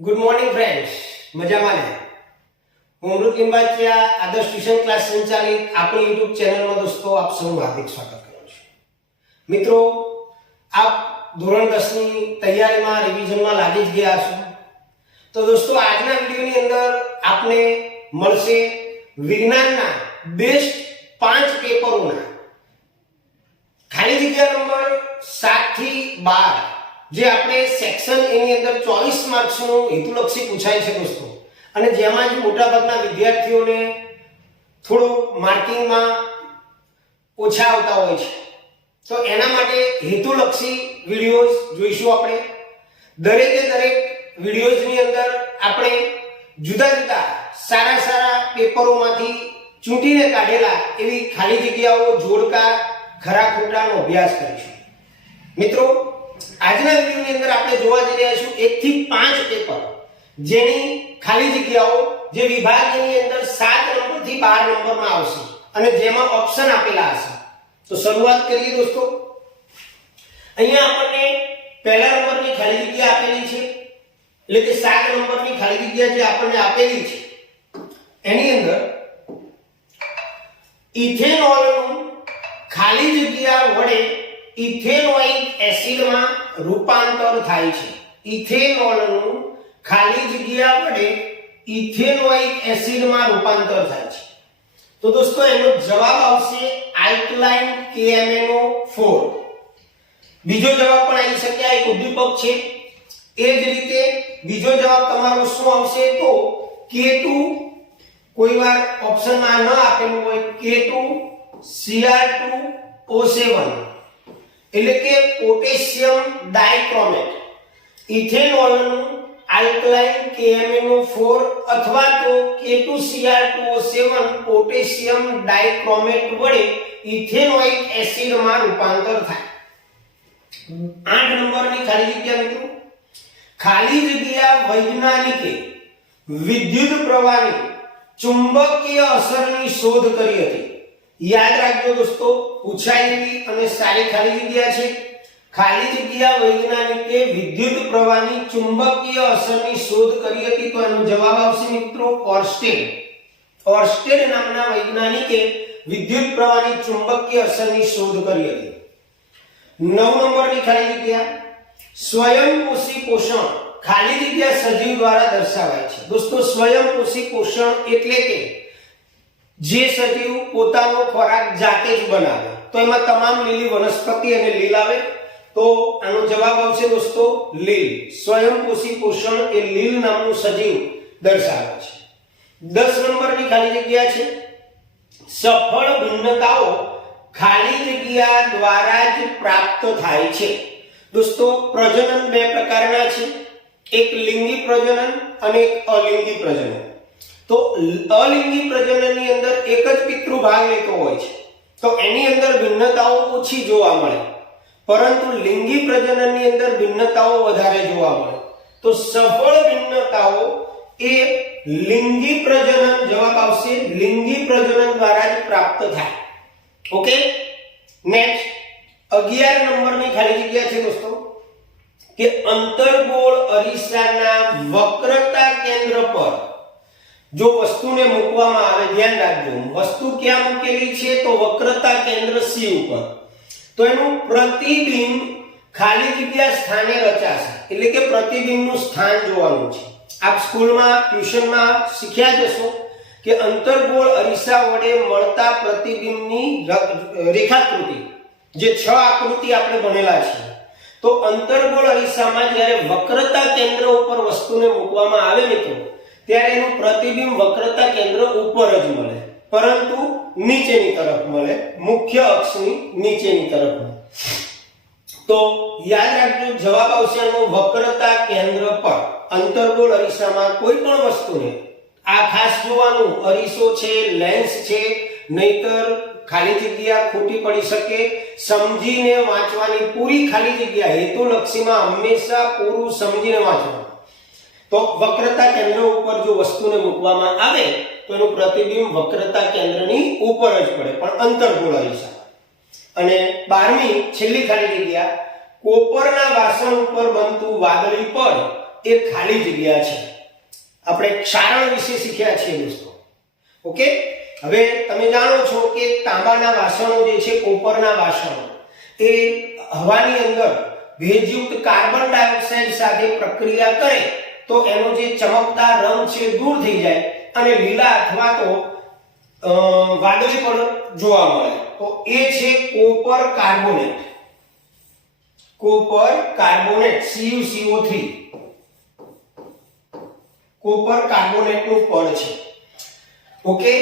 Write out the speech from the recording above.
Good morning friends, મજામાં ને? હું અમૃત લિંબાચિયા આદર્શ ટ્યુશન ક્લાસ સંચાલિત આપણી યુટ્યુબ ચેનલમાં દોસ્તો આપ સૌનું હાર્દિક સ્વાગત કરું છું. મિત્રો, આપ ધોરણ 10 ની તૈયારીમાં રિવિઝનમાં લાગી જ ગયા છો. તો દોસ્તો, આજના વિડીયોની અંદર આપને મળશે વિજ્ઞાનના બેસ્ટ 5 પેપરોના ખાલી જગ્યા નંબર 7 થી 12 જે આપણે સેક્શન એ ની અંદર 24 માર્ક્સનું હેતુલક્ષી પૂછાય છે દોસ્તો, અને જેમાં જ મોટાભાગના વિદ્યાર્થીઓને થોડું માર્કિંગમાં ઓછા આવતા હોય છે. તો એના માટે હેતુલક્ષી વિડિયોઝ જોઈશું આપણે. દરેક વિડિયોઝની અંદર આપણે જુદા જુદા સારા પેપરોમાંથી ચૂંટીને કાઢેલા એવી ખાલી જગ્યાઓ, જોડકા, ખરા ખોટાનો અભ્યાસ કરીશું. મિત્રો, આજના વિડિયોની અંદર આપણે જોવા જઈ રહ્યા છું 1 થી 5 પેપર જેની ખાલી જગ્યાઓ જે વિભાગની અંદર 7 નંબર થી 12 નંબરમાં આવશે અને જેમાં ઓપ્શન આપેલા હશે. તો શરૂઆત કરીએ દોસ્તો. અહીંયા આપણને પહેલા નંબરની ખાલી જગ્યા આપેલી છે, એટલે કે 7 નંબરની ખાલી જગ્યા જે આપણને આપેલી છે એની અંદર ઇથેનોલનું ખાલી જગ્યા વડે ઇથેનોઇક એસિડમાં રૂપાંતર થાય છે. ઇથેનોલનું ખાલી જગ્યા વડે ઇથેનોઇક એસિડમાં રૂપાંતર થાય છે. તો દોસ્તો, એનો જવાબ આવશે આલ્કલાઇન KMnO4. બીજો જવાબ પણ આવી શકે, આ એક ઉદ્દીપક છે. એ જ રીતે બીજો જવાબ તમારો શું આવશે? તો K2, કોઈવાર ઓપ્શનમાં ન આપેલું હોય, K2Cr2O7 એટલે કે પોટેશિયમ ડાઇક્રોમેટ. ઇથેનોલનું આલ્કલાઇન KMnO4 અથવા તો K2Cr2O7 પોટેશિયમ ડાઇક્રોમેટ વડે ઇથેનોઇક એસિડમાં રૂપાંતર થાય. 8 નંબરની ખાલી જગ્યા મિત્રો. ખાલી જગ્યા વૈજ્ઞાનિકે વિદ્યુત પ્રવાહની ચુંબકીય અસરની શોધ કરી હતી. યાદ રાખજો દોસ્તો, પૂછાયેલી અને સારી ખાલી જગ્યા છે. ખાલી જગ્યા વૈજ્ઞાનિકે વિદ્યુત પ્રવાહની ચુંબકીય અસરની શોધ કરી હતી. તો એનો જવાબ આવશે મિત્રો ઓર્સ્ટેડ. ઓર્સ્ટેડ નામના વૈજ્ઞાનિકે વિદ્યુત પ્રવાહની ચુંબકીય અસરની શોધ કરી હતી. 9 નંબરની ખાલી જગ્યા સ્વયંપોષી પોષણ. ખાલી જગ્યા સજીવ દ્વારા દર્શાવાય છે. દોસ્તો, સ્વયંપોષી પોષણ એટલે કે જે સજીવ પોતાનો ખોરાક જાતે જ બનાવે. તો એમાં તમામ લીલી વનસ્પતિ અને લીલ આવે. તો આનો જવાબ આવશે દોસ્તો લીલ. સ્વયંપોષી પોષણ એ લીલ નામનું સજીવ દર્શાવે છે. 10 નંબરની ખાલી જગ્યા છે સફળ ભિન્નતાઓ ખાલી જગ્યા દ્વારા જ પ્રાપ્ત થાય છે. દોસ્તો, પ્રજનન બે પ્રકારના છે, એક લિંગી પ્રજનન અને એક અલિંગી પ્રજનન. તો અલિંગી પ્રજનનની અંદર એક જ પિતૃ ભાગ લેતો હોય છે, તો એની અંદર ભિન્નતાઓ ઓછી જોવા મળે, પરંતુ લિંગી પ્રજનનની અંદર ભિન્નતાઓ વધારે જોવા મળે. તો સફળ ભિન્નતાઓ એ લિંગી પ્રજનન, જવાબ આવશે લિંગી પ્રજનન દ્વારા જ પ્રાપ્ત થાય. ઓકે, નેક્સ્ટ 11 નંબરની ખાલી જગ્યા છે દોસ્તો કે અંતર્ગોળ અરીસાના વક્રતા કેન્દ્ર પર જો વસ્તુને મૂકવામાં આવે, ધ્યાન રાખજો, વસ્તુ ક્યાં મૂકેલી છે? તો વક્રતા કેન્દ્ર C ઉપર. તો એનું પ્રતિબિંબ ખાલી જગ્યા સ્થાને રચાશે, એટલે કે પ્રતિબિંબનું સ્થાન જોવાનું છે. આપ સ્કૂલમાં, ટ્યુશનમાં શીખ્યા જશો કે અંતર્ગોળ અરીસા વડે મળતા પ્રતિબિંબની રેખાકૃતિ, જે 6 આકૃતિ આપણે ભણેલા છે. તો અંતર્ગોળ અરીસામાં જ્યારે વક્રતા કેન્દ્ર ઉપર વસ્તુને મૂકવામાં આવે મિત્રો, ત્યારે એનું પ્રતિબિંબ વક્રતા કેન્દ્ર ઉપર જ મળે, પરંતુ નીચેની તરફ મળે, મુખ્ય અક્ષની નીચેની તરફ મળે. તો યાદ રાખજો, જવાબ આવશે એનો વક્રતા કેન્દ્ર પર. અંતર્ગોળ અરીસામાં કોઈ પણ વસ્તુને આ ખાસ જોવાનું, અરીસો છે, લેન્સ છે, નહીતર ખાલી જગ્યા ખોટી પડી શકે. સમજીને વાંચવાની, પૂરી ખાલી જગ્યા હેતુલક્ષીમાં હંમેશા પૂરું સમજીને વાંચવાનું. તો વક્રતા કેન્દ્ર ઉપર જો વસ્તુને મૂકવામાં આવે તો એનું પ્રતિબિંબ વક્રતા કેન્દ્રની ઉપર જ પડે, પણ અંતર્ગોળ અરીસા. અને 12મી છેલ્લી ખાલી જગ્યા કોપરના વાસણ ઉપર બનતું વાદળી પડ એ ખાલી જગ્યા છે. આપણે ક્ષારણ વિશે શીખ્યા છીએ દોસ્તો. ઓકે, હવે તમે જાણો છો કે તાંબાના વાસણો જે છે, કોપરના વાસણો, એ હવાની અંદર ભેજયુક્ત કાર્બન ડાયોક્સાઇડ સાથે પ્રક્રિયા કરે તો એનો જે ચમકદાર રંગ છે દૂર થઈ જાય અને લીલા અથવા તો વાદળી પણ જોવા મળે. તો એ છે copper carbonate. Copper carbonate CuCO3 copper કાર્બોનેટનું પડ છે. ઓકે,